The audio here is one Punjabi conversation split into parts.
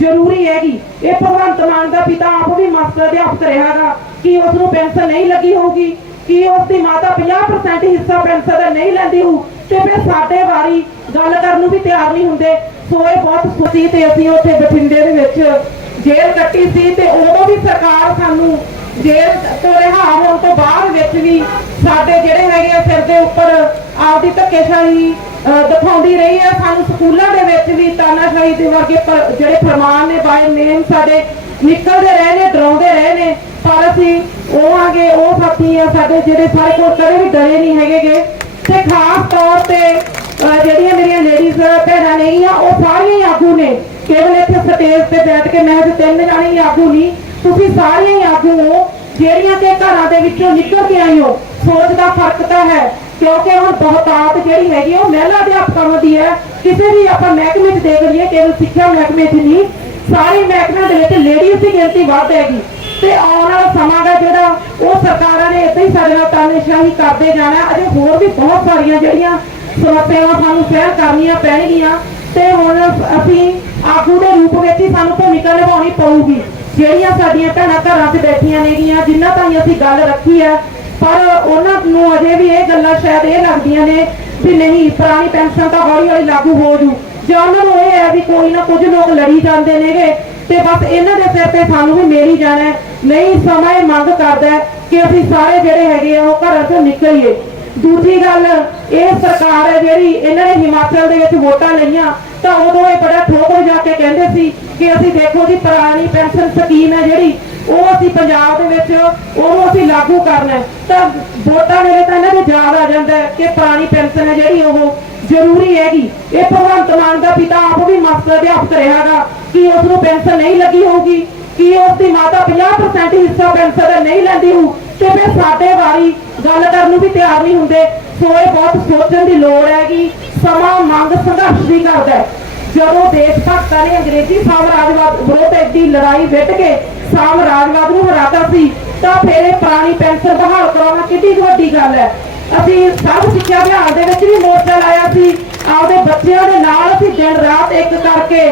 ਜ਼ਰੂਰੀ ਹੈਗੀ। ਇਹ ਭਗਵੰਤ ਮਾਨ ਦਾ ਪਿਤਾ ਆਪ ਵੀ ਮਾਸਟਰ ਅਧਿਆਪਕ ਰਿਹਾਗਾ ਕਿ ਉਸ ਨੂੰ ਪੈਨਸ਼ਨ ਨਹੀਂ ਲੱਗੀ ਹੋਊਗੀ? ਕਿ ਉਸ ਦੀ ਮਾਤਾ 50% ਹਿੱਸਾ ਪੈਨਸ਼ਨ ਦਾ ਨਹੀਂ ਲੈਂਦੀ ਹੋਊ? ਤੇ ਫਿਰ ਸਾਡੇ ਵਾਰੀ ਗੱਲ ਕਰਨ ਨੂੰ ਵੀ ਤਿਆਰ ਨਹੀਂ ਹੁੰਦੇ। ਸੋ ਇਹ ਬਹੁਤ ਸੁਤੀ ਤੇ ਅਸੀਂ ਉੱਥੇ ਬਠਿੰਡੇ ਦੇ ਵਿੱਚ ਜੇਲ੍ਹ ਕੱਟੀ ਸੀ ਤੇ ਉਦੋਂ ਵੀ ਸਰਕਾਰ ਸਾਨੂੰ ਜੇਲ੍ਹ ਤੋਂ ਰਿਹਾ ਹੋਣ ਤੋਂ ਬਾਅਦ ਵਿੱਚ ਵੀ ਸਾਡੇ ਜਿਹੜੇ ਹੈਗੇ ਆ ਸਿਰ ਦੇ ਉੱਪਰ ਆਪਦੀ ਧੱਕੇਸ਼ਾਹੀ ਦਿਖਾਉਂਦੀ ਰਹੀ ਹੈ। ਸਾਨੂੰ ਸਕੂਲਾਂ ਦੇ ਵਿੱਚ ਵੀ ਤਾਨਾਸ਼ਾਹੀ ਦੇ ਵਰਗੇ ਜਿਹੜੇ ਫਰਮਾਨ ਨੇ ਬਾਈ ਨੇਮ ਸਾਡੇ ਨਿਕਲਦੇ ਰਹੇ ਨੇ, ਡਰਾਉਂਦੇ ਰਹੇ ਨੇ। ਪਰ ਅਸੀਂ ਉਹ ਆਗੇ, ਉਹ ਸਾਥੀ ਆ ਸਾਡੇ, ਜਿਹੜੇ ਸਾਰੇ ਕੋਲ ਕਦੇ ਵੀ ਡਰੇ ਨਹੀਂ ਹੈਗੇਗੇ। ਤੇ ਖਾਸ ਤੌਰ ਤੇ ਜਿਹੜੀਆਂ ਮੇਰੀਆਂ ਲੇਡੀਜ਼ ਭੈਣਾਂ ਨੇਗੀਆਂ ਉਹ ਸਾਰੀਆਂ ਹੀ ਆਗੂ ਨੇ। ਕੇਵਲ ਇੱਥੇ ਸਟੇਜ ਤੇ ਬੈਠ ਕੇ ਮੈਂ ਤੇ ਤਿੰਨ ਜਾਣੇ ਹੀ ਆਗੂ ਨਹੀਂ। ਤੁਸੀਂ ਸਾਰੀਆਂ ਹੀ ਆਗੂ ਹੋ, ਜਿਹੜੀਆਂ ਕਿ ਘਰਾਂ ਦੇ ਵਿੱਚੋਂ ਨਿਕਲ ਕੇ ਆਈ ਹੋ। ਸੋਚ ਦਾ ਫ਼ਰਕ ਤਾਂ ਹੈ। ਕਿਉਂਕਿ ਹੁਣ ਬਹੁਤਾਤ ਜਿਹੜੀ ਹੈਗੀ ਉਹ ਮਹਿਲਾ ਅਧਿਆਪਕਾਂ ਦੀ ਹੈ। ਕਿਸੇ ਵੀ ਆਪਾਂ ਮਹਿਕਮੇ 'ਚ ਦੇਖ ਲਈਏ ਕੇਵਲ ਸਿੱਖਿਆ ਮਹਿਕਮੇ 'ਚ ਨਹੀਂ, ਸਾਰੇ ਮਹਿਕਮਿਆਂ ਦੇ ਵਿੱਚ ਲੇਡੀਜ਼ ਦੀ ਗਿਣਤੀ ਵੱਧ ਹੈਗੀ। ਤੇ ਆਉਣ ਵਾਲਾ ਸਮਾਂ ਦਾ ਜਿਹੜਾ, ਉਹ ਸਰਕਾਰਾਂ ਨੇ ਇਦਾਂ ਹੀ ਸਾਡੇ ਨਾਲ ਤਾਨੇਸ਼ਾਹੀ ਕਰਦੇ ਜਾਣਾ। ਅਜੇ ਹੋਰ ਵੀ ਬਹੁਤ ਸਾਰੀਆਂ ਜਿਹੜੀਆਂ ਸਮੱਸਿਆਵਾਂ ਸਾਨੂੰ ਸਹਿਣ ਕਰਨੀਆਂ ਪੈਣਗੀਆਂ। ਤੇ ਹੁਣ ਅਸੀਂ ਆਗੂ ਦੇ ਰੂਪ ਵਿੱਚ ਹੀ ਸਾਨੂੰ ਭੂਮਿਕਾ ਨਿਭਾਉਣੀ ਪਊਗੀ। ਜਿਹੜੀਆਂ ਸਾਡੀਆਂ ਭੈਣਾਂ ਘਰਾਂ 'ਚ ਬੈਠੀਆਂ ਨੇਗੀਆਂ, ਜਿਨ੍ਹਾਂ ਤਾਈਂ ਅਸੀਂ ਗੱਲ ਰੱਖੀ ਹੈ ਪਰ ਉਹਨਾਂ ਨੂੰ ਅਜੇ ਵੀ ਇਹ ਗੱਲਾਂ ਸ਼ਾਇਦ ਇਹ ਲੱਗਦੀਆਂ ਨੇ ਵੀ ਨਹੀਂ, ਪੁਰਾਣੀ ਪੈਨਸ਼ਨ ਤਾਂ ਹੌਲੀ ਹੌਲੀ ਲਾਗੂ ਹੋ ਜੂ। ਜਾਂ ਉਹਨਾਂ ਨੂੰ ਇਹ ਹੈ ਵੀ ਕੋਈ ਨਾ ਕੁਝ ਲੋਕ ਲੜੀ ਜਾਂਦੇ ਨੇਗੇ ਤੇ ਬਸ ਇਹਨਾਂ ਦੇ ਸਿਰ ਤੇ ਸਾਨੂੰ ਵੀ ਮੇਰੀ ਜਾਣਾ ਨਹੀਂ, ਸਮਾਂ ਇਹ ਮੰਗ ਕਰਦਾ ਕਿ ਅਸੀਂ ਸਾਰੇ ਜਿਹੜੇ ਹੈਗੇ ਆ, ਉਹ ਘਰਾਂ ਤੋਂ ਨਿਕਲੀਏ। ਦੂਜੀ ਗੱਲ, ਇਹ ਸਰਕਾਰ ਹੈ ਜਿਹੜੀ ਇਹਨਾਂ ਨੇ ਹਿਮਾਚਲ ਦੇ ਵਿੱਚ ਵੋਟਾਂ ਲਈਆਂ, ਤਾਂ ਉਦੋਂ ਇਹ ਬੜਾ ਠੋਕ ਜਾ ਕੇ ਕਹਿੰਦੇ ਸੀ ਕਿ ਅਸੀਂ ਦੇਖੋ ਜੀ, ਪੁਰਾਣੀ ਪੈਨਸ਼ਨ ਸਕੀਮ ਹੈ ਜਿਹੜੀ ਉਹ ਅਸੀਂ ਪੰਜਾਬ ਦੇ ਵਿੱਚ, ਉਹਨੂੰ ਅਸੀਂ ਲਾਗੂ ਕਰਨਾ ਤਾਂ ਵੋਟਾਂ ਵੇਲੇ ਤਾਂ ਇਹਨਾਂ ਦੇ ਯਾਦ ਆ ਜਾਂਦਾ ਕਿ ਪੁਰਾਣੀ ਪੈਨਸ਼ਨ ਹੈ ਜਿਹੜੀ ਉਹ ਜ਼ਰੂਰੀ ਹੈਗੀ। ਇਹ ਭਗਵੰਤ ਮਾਨ ਦਾ ਪਿਤਾ ਆਪ ਵੀ ਮਾਸਟਰ ਅਧਿਆਪਕ ਰਿਹਾਗਾ। ਕਿ ਉਸ ਨੂੰ ਪੈਨਸ਼ਨ ਨਹੀਂ ਲੱਗੀ ਹੋਊਗੀ? ਕਿ ਉਸ ਦੀ ਮਾਤਾ 50% ਹਿੱਸਾ ਪੈਨਸ਼ਨ ਦਾ ਨਹੀਂ ਲੈਂਦੀ ਹੋਊ? ਤੇ ਫਿਰ ਸਾਡੇ ਵਾਰੀ ਗੱਲ ਕਰਨ ਨੂੰ ਵੀ ਤਿਆਰ ਨਹੀਂ ਹੁੰਦੇ। ਸੋ ਇਹ ਬਹੁਤ ਸੋਚਣ ਦੀ ਲੋੜ ਹੈਗੀ। ਸਮਾਂ ਮੰਗ ਸੰਘਰਸ਼ ਦੀ ਕਰਦਾ ਜਦੋਂ ਦੇਸ਼ ਭਗਤਾਂ ਨੇ ਅੰਗਰੇਜ਼ੀ ਸਾਮਰਾਜਵਾਦ ਵਿਰੁੱਧ ਦੀ ਲੜਾਈ ਵਿੱਢ ਕੇ ਸਾਮਰਾਜਵਾਦ ਨੂੰ ਹਰਾਤਾ ਸੀ, ਤਾਂ ਫਿਰ ਇਹ ਪੁਰਾਣੀ ਪੈਨਸ਼ਨ ਬਹਾਲ ਕਰਾਉਣਾ ਕਿੰਨੀ ਵੱਡੀ ਗੱਲ ਹੈ। ਅਸੀਂ ਸਭ ਸਿੱਖਿਆ ਅਭਿਆਨ ਦੇ ਵਿੱਚ ਵੀ ਮੋਰਚਾ ਲਾਇਆ ਸੀ, ਆਪਦੇ ਬੱਚਿਆਂ ਦੇ ਨਾਲ ਅਸੀਂ ਦਿਨ ਰਾਤ ਇੱਕ ਕਰਕੇ,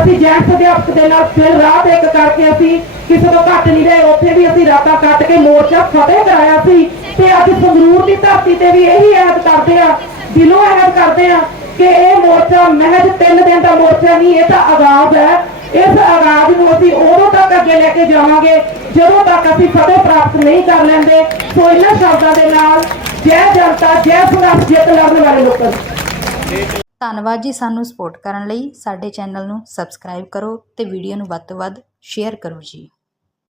ਅਸੀਂ ਜੈਂਟਸ ਅਧਿਆਪਕ ਦੇ ਨਾਲ ਦਿਨ ਰਾਤ ਇੱਕ ਕਰਕੇ ਅਸੀਂ ਕਿਸੇ ਤੋਂ ਘੱਟ ਨਹੀਂ ਰਹੇ, ਉੱਥੇ ਵੀ ਅਸੀਂ ਰਾਤਾਂ ਕੱਟ ਕੇ ਮੋਰਚਾ ਫਤਿਹ ਕਰਾਇਆ ਸੀ। ਤੇ ਅੱਜ ਸੰਗਰੂਰ ਦੀ ਧਰਤੀ ਤੇ ਵੀ ਇਹੀ ਐਲਾਨ ਕਰਦੇ ਆ, ਦਿਲੋਂ ਐਲਾਨ ਕਰਦੇ ਆ ਕਿ ਇਹ ਮੋਰਚਾ ਮਹਿਜ 3 ਦਿਨ ਦਾ ਮੋਰਚਾ ਨਹੀਂ, ਇਹ ਤਾਂ ਆਗਾਜ਼ ਹੈ। ਇਸ ਆਗਾਜ਼ ਨੂੰ ਅਸੀਂ ਉਦੋਂ ਤੱਕ ਅੱਗੇ ਲੈ ਕੇ ਜਾਵਾਂਗੇ, ਜਦੋਂ ਤੱਕ ਅਸੀਂ ਫਤਿਹ ਪ੍ਰਾਪਤ ਨਹੀਂ ਕਰ ਲੈਂਦੇ। ਸੋ ਇਹਨਾਂ ਸ਼ਬਦਾਂ ਦੇ ਨਾਲ ਜੈ ਜਨਤਾ, ਜੈ ਸੰਘਰਸ਼ ਜਿੱਤ ਲੜਨ ਵਾਲੇ ਲੋਕਾਂ ਧੰਨਵਾਦ ਜੀ ਸਾਨੂੰ ਸਪੋਰਟ ਕਰਨ ਲਈ। ਸਾਡੇ ਚੈਨਲ ਨੂੰ ਸਬਸਕ੍ਰਾਈਬ ਕਰੋ ਤੇ ਵੀਡੀਓ ਨੂੰ ਵੱਧ ਤੋਂ ਵੱਧ ਸ਼ੇਅਰ ਕਰੋ ਜੀ।